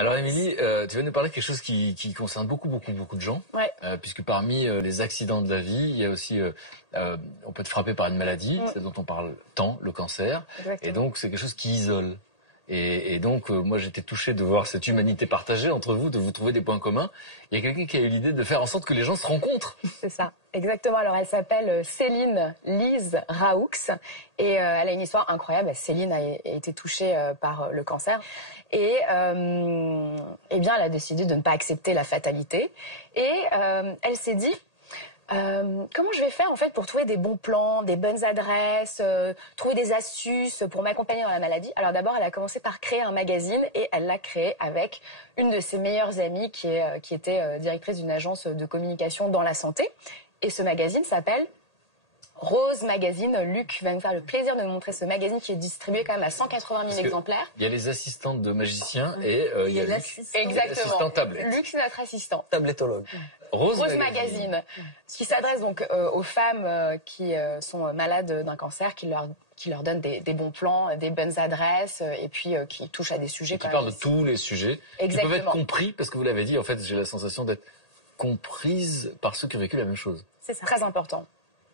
Alors Émilie, tu vas nous parler de quelque chose qui concerne beaucoup de gens, ouais. Puisque parmi les accidents de la vie, il y a aussi, on peut être frappé par une maladie, c'est dont on parle tant, le cancer, Exactement. et donc c'est quelque chose qui isole. Et donc, moi, j'étais touché de voir cette humanité partagée entre vous, de vous trouver des points communs. Il y a quelqu'un qui a eu l'idée de faire en sorte que les gens se rencontrent. C'est ça, exactement. Alors, elle s'appelle Céline Lise Raoux et elle a une histoire incroyable. Céline a été touchée par le cancer et eh bien, elle a décidé de ne pas accepter la fatalité et elle s'est dit... comment je vais faire en fait pour trouver des bons plans, des bonnes adresses, trouver des astuces pour m'accompagner dans la maladie? Alors d'abord, elle a commencé par créer un magazine et elle l'a créé avec une de ses meilleures amies qui était directrice d'une agence de communication dans la santé. Et ce magazine s'appelle Rose Magazine. Luc va nous faire le plaisir de nous montrer ce magazine qui est distribué quand même à 180 000 exemplaires. Il y a les assistantes de magiciens et il y a l'assistant tablette. Luc, c'est notre assistant. Tablettologue. Rose Magazine, qui s'adresse donc aux femmes qui sont malades d'un cancer, qui leur donne des bons plans, des bonnes adresses, et puis qui touchent à des sujets. Qui parlent de tous les sujets. Exactement. Qui peuvent être compris, parce que vous l'avez dit, en fait, j'ai la sensation d'être comprise par ceux qui ont vécu la même chose. C'est très important.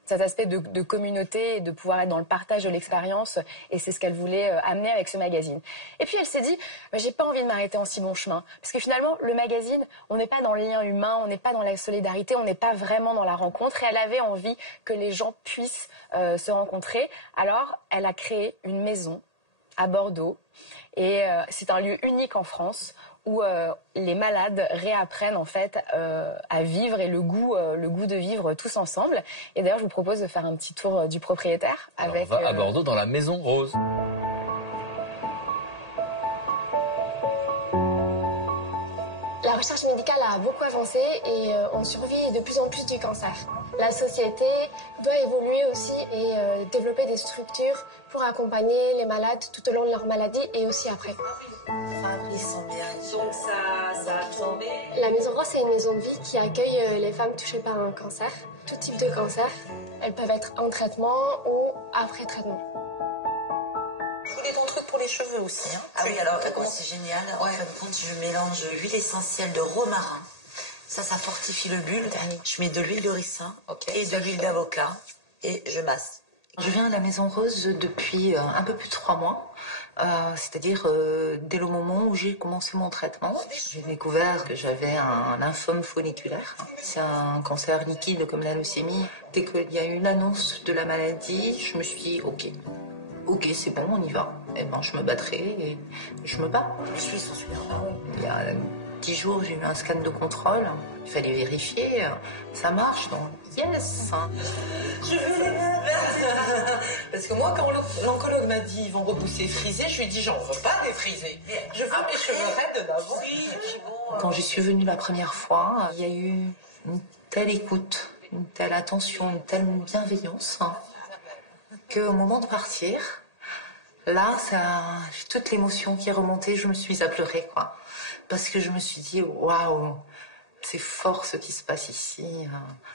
Cet aspect de communauté et de pouvoir être dans le partage de l'expérience, et c'est ce qu'elle voulait amener avec ce magazine. Et puis elle s'est dit, j'ai pas envie de m'arrêter en si bon chemin, parce que finalement le magazine, on n'est pas dans le lien humain, on n'est pas dans la solidarité, on n'est pas vraiment dans la rencontre, et elle avait envie que les gens puissent se rencontrer. Alors elle a créé une maison à Bordeaux, et c'est un lieu unique en France où les malades réapprennent en fait à vivre et le goût de vivre tous ensemble. Et d'ailleurs, je vous propose de faire un petit tour du propriétaire. Avec, on va à Bordeaux dans la Maison Rose. La recherche médicale a beaucoup avancé et on survit de plus en plus du cancer. La société doit évoluer aussi et développer des structures pour accompagner les malades tout au long de leur maladie et aussi après. Ils sont bien. Donc ça a tombé. La Maison Rose, c'est une maison de vie qui accueille les femmes touchées par un cancer, tout type de cancer. Elles peuvent être en traitement ou après traitement. Je voulais ton truc pour les cheveux aussi. Hein. Ah oui, alors c'est génial. En fin de compte, je mélange l'huile essentielle de romarin. Ça fortifie le bulbe. Je mets de l'huile de ricin et de l'huile d'avocat et je masse. Je viens à la Maison Rose depuis un peu plus de 3 mois. C'est-à-dire dès le moment où j'ai commencé mon traitement, j'ai découvert que j'avais un lymphome folliculaire. C'est un cancer liquide comme la leucémie. Dès qu'il y a eu une annonce de la maladie, je me suis dit ok, c'est bon, on y va. Et ben, je me battrai et je me bats. Les Suisses sont super bons. Il y a 10 jours, j'ai eu un scan de contrôle. Il fallait vérifier. Ça marche, donc yes. Je veux les vertes. Parce que moi, quand l'oncologue m'a dit ils vont repousser frisés, je lui ai dit j'en veux pas des frisés. Je veux mes cheveux raides d'avant. Quand j'y suis venue la première fois, il y a eu une telle écoute, une telle attention, une telle bienveillance qu'au moment de partir, là, j'ai toute l'émotion qui est remontée, je me suis mise à pleurer, quoi. Parce que je me suis dit, waouh, c'est fort ce qui se passe ici.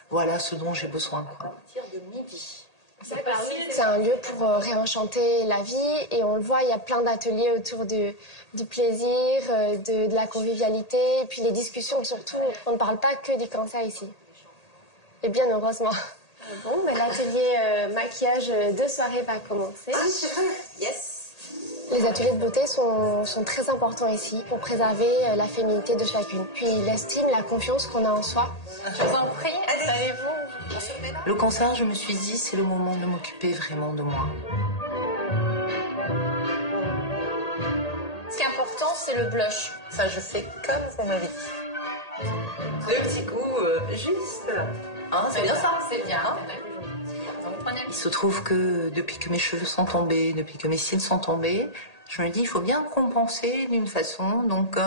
Voilà ce dont j'ai besoin, quoi. À partir de midi. C'est un lieu pour réenchanter la vie et on le voit, il y a plein d'ateliers autour du plaisir, de la convivialité et puis les discussions surtout. On ne parle pas que du cancer ici. Et bien heureusement. Bon, ben, l'atelier maquillage de soirée va commencer. Ah, c'est vrai. Yes. Les ateliers de beauté sont très importants ici pour préserver la féminité de chacune. Puis l'estime, la confiance qu'on a en soi. Je vous en prie, installez-vous. Le cancer, je me suis dit, c'est le moment de m'occuper vraiment de moi. Ce qui est important, c'est le blush. Ça, je fais comme vous m'avez dit. Le petit coup, juste. Hein, c'est bien ça. C'est bien. Il se trouve que depuis que mes cheveux sont tombés, depuis que mes cils sont tombés, je me dis il faut bien compenser d'une façon. Donc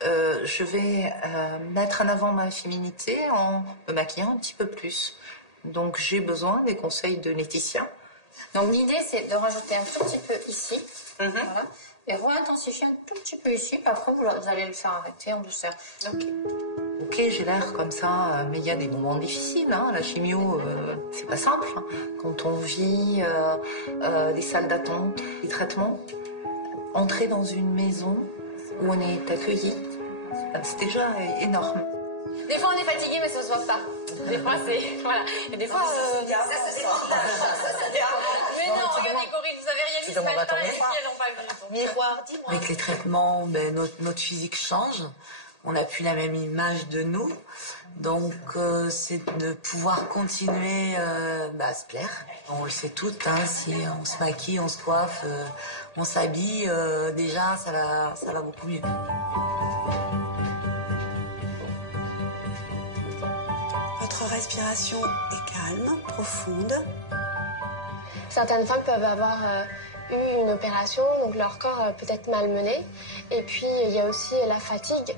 je vais mettre en avant ma féminité en me maquillant un petit peu plus. Donc j'ai besoin des conseils de Laetitia. Donc l'idée c'est de rajouter un tout petit peu ici, voilà, et re-intensifier un tout petit peu ici, puis après vous allez le faire arrêter en douceur. Ok, j'ai l'air comme ça, mais il y a des moments difficiles. Hein. La chimio, c'est pas simple. Hein. Quand on vit des salles d'attente, des traitements, entrer dans une maison où on est accueilli. C'est déjà énorme. Des fois, on est fatigué, mais ça se voit pas. Des fois, c'est... Voilà. Et des fois, ça se départage. Mais non, regardez, Corinne, vous avez rien dit ce matin, et les filles, elles n'ont pas vu. Miroir, dis-moi. Avec les traitements, notre physique change. On n'a plus la même image de nous. Donc, c'est de pouvoir continuer à se plaire. On le sait toutes, hein, si on se maquille, on se coiffe, on s'habille, déjà, ça va beaucoup mieux. Votre respiration est calme, profonde. Certaines femmes peuvent avoir eu une opération, donc leur corps peut être malmené. Et puis, il y a aussi la fatigue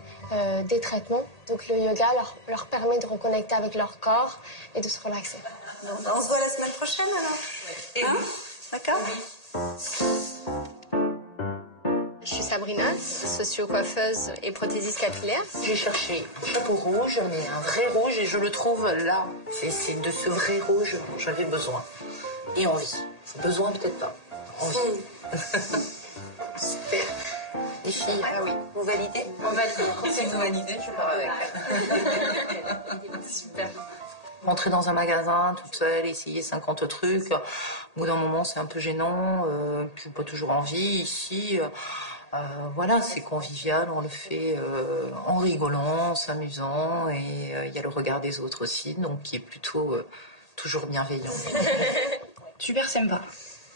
des traitements. Donc, le yoga leur permet de reconnecter avec leur corps et de se relaxer. On se voit la semaine prochaine, alors. Hein? D'accord? Je suis Sabrina, socio-coiffeuse et prothésiste capillaire. J'ai cherché un chapeau rouge, mais un vrai rouge, et je le trouve là. C'est de ce vrai rouge dont j'avais besoin. Et envie. Besoin, peut-être pas. Envie. Super. Les filles, Ah oui. vous validez? On valide. Si vous validez, je pars avec. Super. Rentrer dans un magasin toute seule, essayer 50 trucs. Au bout d'un moment, c'est un peu gênant. J'ai pas toujours envie. Ici, voilà, c'est convivial. On le fait en rigolant, en s'amusant. Et il y a le regard des autres aussi, donc qui est plutôt toujours bienveillant. Super sympa.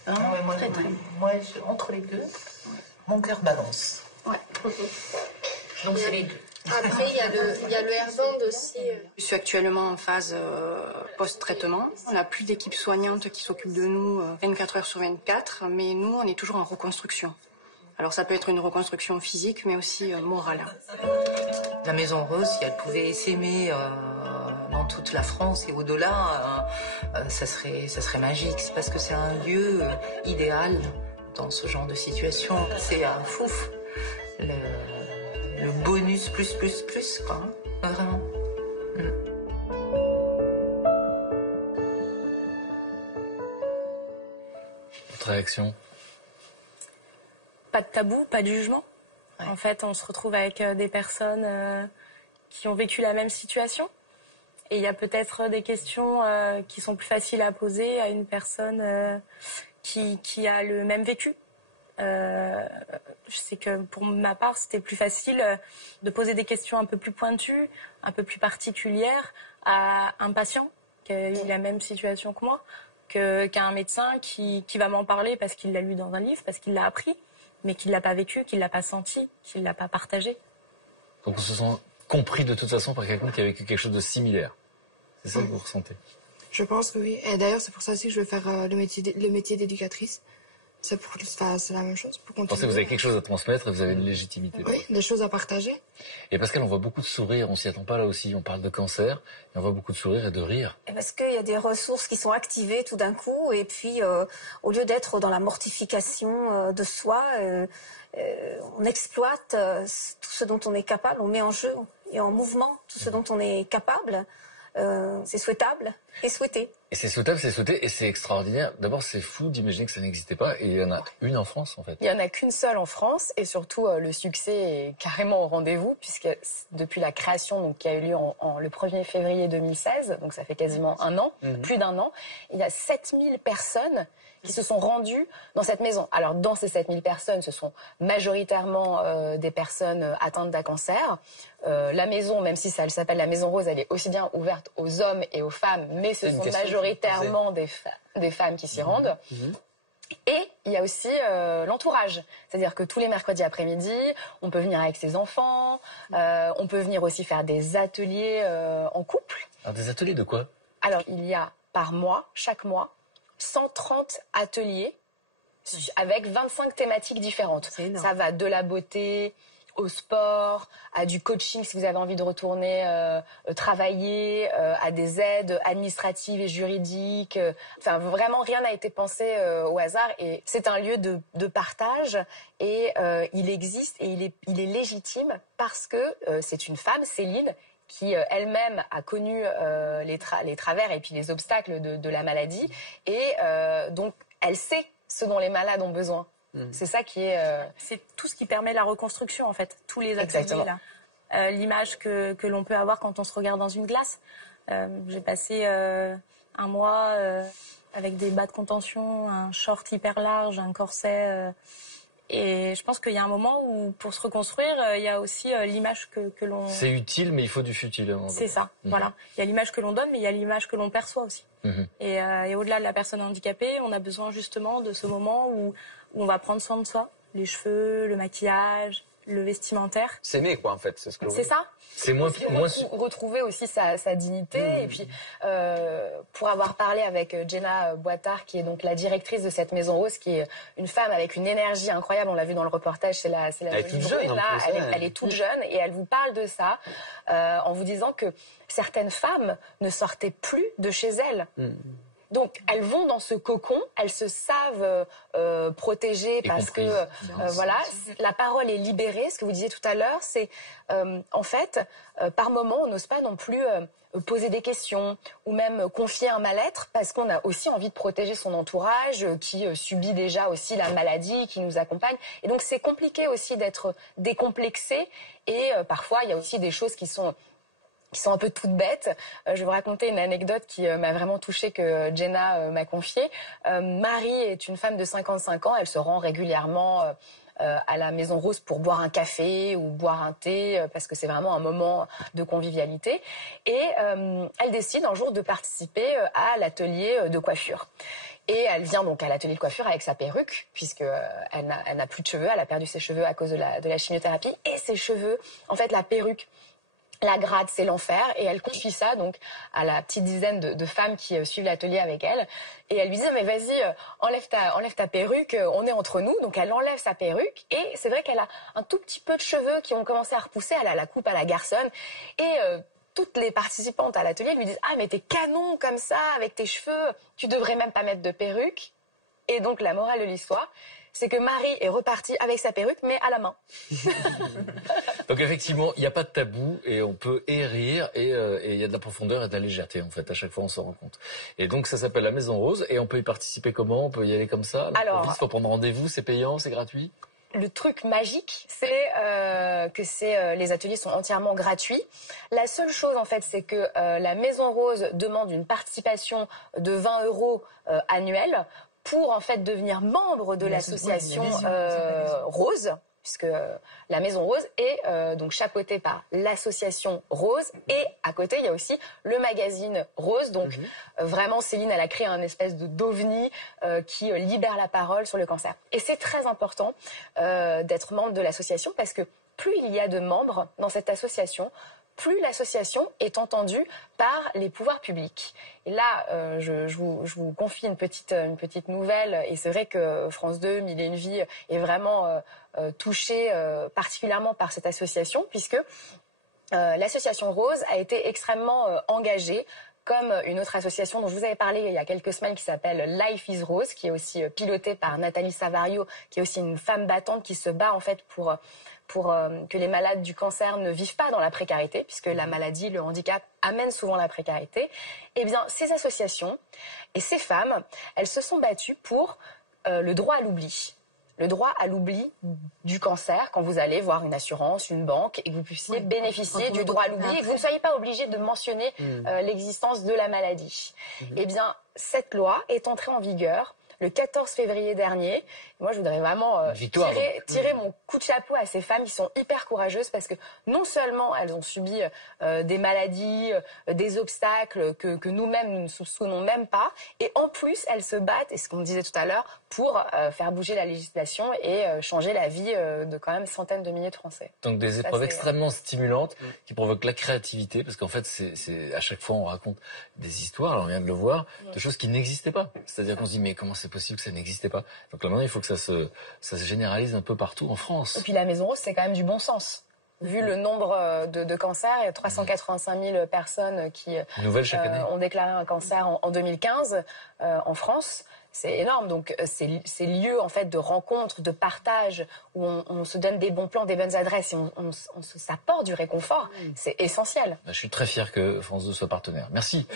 Hein, moi, entre les deux, mon cœur balance. Ouais. Donc c'est les deux. Après, il y a le airband aussi. Je suis actuellement en phase post-traitement. On n'a plus d'équipe soignante qui s'occupe de nous 24 heures sur 24, mais nous, on est toujours en reconstruction. Alors ça peut être une reconstruction physique, mais aussi morale. La Maison Rose, si elle pouvait s'aimer dans toute la France et au-delà, ça serait magique. C'est parce que c'est un lieu idéal dans ce genre de situation. C'est un fouf. Le bonus plus, quoi. Hein. Vraiment. Votre réaction? Pas de tabou, pas de jugement. Ouais. En fait, on se retrouve avec des personnes qui ont vécu la même situation. Et il y a peut-être des questions qui sont plus faciles à poser à une personne qui a le même vécu. Je sais que pour ma part, c'était plus facile de poser des questions un peu plus pointues, un peu plus particulières à un patient qui a eu la même situation que moi, qu'à un médecin qui va m'en parler parce qu'il l'a lu dans un livre, parce qu'il l'a appris, mais qu'il l'a pas vécu, qu'il l'a pas senti, qu'il l'a pas partagé. Donc on se sent compris de toute façon par quelqu'un qui a vécu quelque chose de similaire. C'est ça que vous ressentez? Je pense que oui. Et d'ailleurs, c'est pour ça aussi que je vais faire le métier d'éducatrice. C'est la même chose. Pour continuer. Vous pensez que vous avez quelque chose à transmettre et vous avez une légitimité? Oui, des choses à partager. Et Pascal, on voit beaucoup de sourires, on s'y attend pas là aussi. On parle de cancer, et on voit beaucoup de sourires et de rires. Parce qu'il y a des ressources qui sont activées tout d'un coup, et puis au lieu d'être dans la mortification de soi, on exploite tout ce dont on est capable, on met en jeu et en mouvement tout ce dont on est capable. C'est souhaitable et souhaité. Et c'est souhaitable, c'est souhaité, et c'est extraordinaire. D'abord, c'est fou d'imaginer que ça n'existait pas, et il y en a une en France, en fait. Il n'y en a qu'une seule en France, et surtout le succès est carrément au rendez-vous, puisque depuis la création donc, qui a eu lieu le 1er février 2016, donc ça fait quasiment un an, plus d'un an, il y a 7000 personnes qui se sont rendues dans cette maison. Alors dans ces 7000 personnes, ce sont majoritairement des personnes atteintes d'un cancer. La maison, même si elle s'appelle la Maison Rose, elle est aussi bien ouverte aux hommes et aux femmes, mais ce sont majoritairement des femmes qui s'y rendent. Et il y a aussi l'entourage. C'est-à-dire que tous les mercredis après-midi, on peut venir avec ses enfants, on peut venir aussi faire des ateliers en couple. Alors des ateliers de quoi? Alors il y a par mois, chaque mois, 130 ateliers avec 25 thématiques différentes. Ça va de la beauté au sport, à du coaching si vous avez envie de retourner travailler, à des aides administratives et juridiques. Enfin, vraiment, rien n'a été pensé au hasard. Et c'est un lieu de partage et il existe et il est légitime parce que c'est une femme, Céline, qui elle-même a connu les travers et puis les obstacles de la maladie. Et donc, elle sait ce dont les malades ont besoin. C'est ça qui est... C'est tout ce qui permet la reconstruction, en fait. Tous les ateliers, Exactement. là. L'image que l'on peut avoir quand on se regarde dans une glace. J'ai passé un mois avec des bas de contention, un short hyper large, un corset... Et je pense qu'il y a un moment où, pour se reconstruire, il y a aussi l'image que l'on... C'est utile, mais il faut du futile. C'est ça, voilà. Il y a l'image que l'on donne, mais il y a l'image que l'on perçoit aussi. Et au-delà de la personne handicapée, on a besoin justement de ce moment où on va prendre soin de soi. Les cheveux, le maquillage, le vestimentaire. S'aimer, quoi, en fait. C'est ce que C'est ça. C'est moins retrouver aussi sa dignité. Et puis, pour avoir parlé avec Jenna Boitard, qui est donc la directrice de cette Maison Rose, qui est une femme avec une énergie incroyable. On l'a vu dans le reportage, c'est la elle est toute jeune, là, elle est toute jeune et elle vous parle de ça en vous disant que certaines femmes ne sortaient plus de chez elles. Donc, elles vont dans ce cocon, elles se savent protégées parce que, voilà, la parole est libérée. Ce que vous disiez tout à l'heure, c'est, en fait, par moment, on n'ose pas non plus poser des questions ou même confier un mal-être parce qu'on a aussi envie de protéger son entourage qui subit déjà aussi la maladie qui nous accompagne. Et donc, c'est compliqué aussi d'être décomplexé et parfois, il y a aussi des choses qui sont un peu toutes bêtes. Je vais vous raconter une anecdote qui m'a vraiment touchée que Jenna m'a confiée. Marie est une femme de 55 ans. Elle se rend régulièrement à la Maison Rose pour boire un café ou boire un thé parce que c'est vraiment un moment de convivialité. Et elle décide un jour de participer à l'atelier de coiffure. Et elle vient donc à l'atelier de coiffure avec sa perruque, puisque elle n'a plus de cheveux. Elle a perdu ses cheveux à cause de la chimiothérapie. Et ses cheveux, en fait, la perruque, la gratte, c'est l'enfer. Et elle confie ça donc à la petite dizaine de femmes qui suivent l'atelier avec elle. Et elle lui dit mais vas-y, enlève ta perruque, on est entre nous. Donc elle enlève sa perruque et c'est vrai qu'elle a un tout petit peu de cheveux qui ont commencé à repousser. Elle a la coupe à la garçonne et toutes les participantes à l'atelier lui disent ah mais t'es canon comme ça avec tes cheveux, tu devrais même pas mettre de perruque. Et donc la morale de l'histoire, c'est que Marie est repartie avec sa perruque, mais à la main. Donc effectivement, il n'y a pas de tabou et on peut rire et il y a de la profondeur et de la légèreté en fait. À chaque fois, on s'en rend compte. Et donc ça s'appelle la Maison Rose et on peut y participer comment? On peut y aller comme ça? Alors, il faut prendre rendez-vous, c'est payant, c'est gratuit? Le truc magique, c'est que les ateliers sont entièrement gratuits. La seule chose, en fait, c'est que la Maison Rose demande une participation de 20 € annuelle pour, en fait, devenir membre de l'association Rose, puisque la Maison Rose est donc chapeautée par l'association Rose. Et à côté, il y a aussi le magazine Rose. Donc, vraiment, Céline, elle a créé un espèce d'ovni qui libère la parole sur le cancer. Et c'est très important d'être membre de l'association parce que plus il y a de membres dans cette association, plus l'association est entendue par les pouvoirs publics. Et là, je vous confie une petite nouvelle. Et c'est vrai que France 2, Mille et une vies est vraiment touchée particulièrement par cette association, puisque l'association Rose a été extrêmement engagée comme une autre association dont je vous avais parlé il y a quelques semaines qui s'appelle Life is Rose, qui est aussi pilotée par Nathalie Savario, qui est aussi une femme battante qui se bat en fait pour que les malades du cancer ne vivent pas dans la précarité, puisque la maladie, le handicap amène souvent la précarité. Eh bien, ces associations et ces femmes, elles se sont battues pour le droit à l'oubli. Le droit à l'oubli du cancer quand vous allez voir une assurance, une banque et que vous puissiez bénéficier du droit à l'oubli et que vous ne soyez pas obligé de mentionner l'existence de la maladie. Eh bien, cette loi est entrée en vigueur le 14 février dernier. Moi, je voudrais vraiment tirer mon coup de chapeau à ces femmes qui sont hyper courageuses parce que non seulement elles ont subi des maladies, des obstacles que nous-mêmes nous ne soupçonnons même pas, et en plus elles se battent, et ce qu'on disait tout à l'heure, pour faire bouger la législation et changer la vie de quand même centaines de milliers de Français. Donc des épreuves extrêmement stimulantes qui provoquent la créativité, parce qu'en fait, c'est à chaque fois on raconte des histoires, alors on vient de le voir, de choses qui n'existaient pas. C'est-à-dire qu'on se dit mais comment c'est possible que ça n'existait pas? Donc là maintenant il faut que ça se généralise un peu partout en France. Et puis la Maison Rose, c'est quand même du bon sens. Vu le nombre de cancers, il y a 385 000 personnes qui ont déclaré un cancer en 2015 en France. C'est énorme. Donc ces lieux en fait de rencontre, de partage, où on se donne des bons plans, des bonnes adresses et on s'apporte du réconfort, c'est essentiel. Je suis très fier que France 2 soit partenaire. Merci.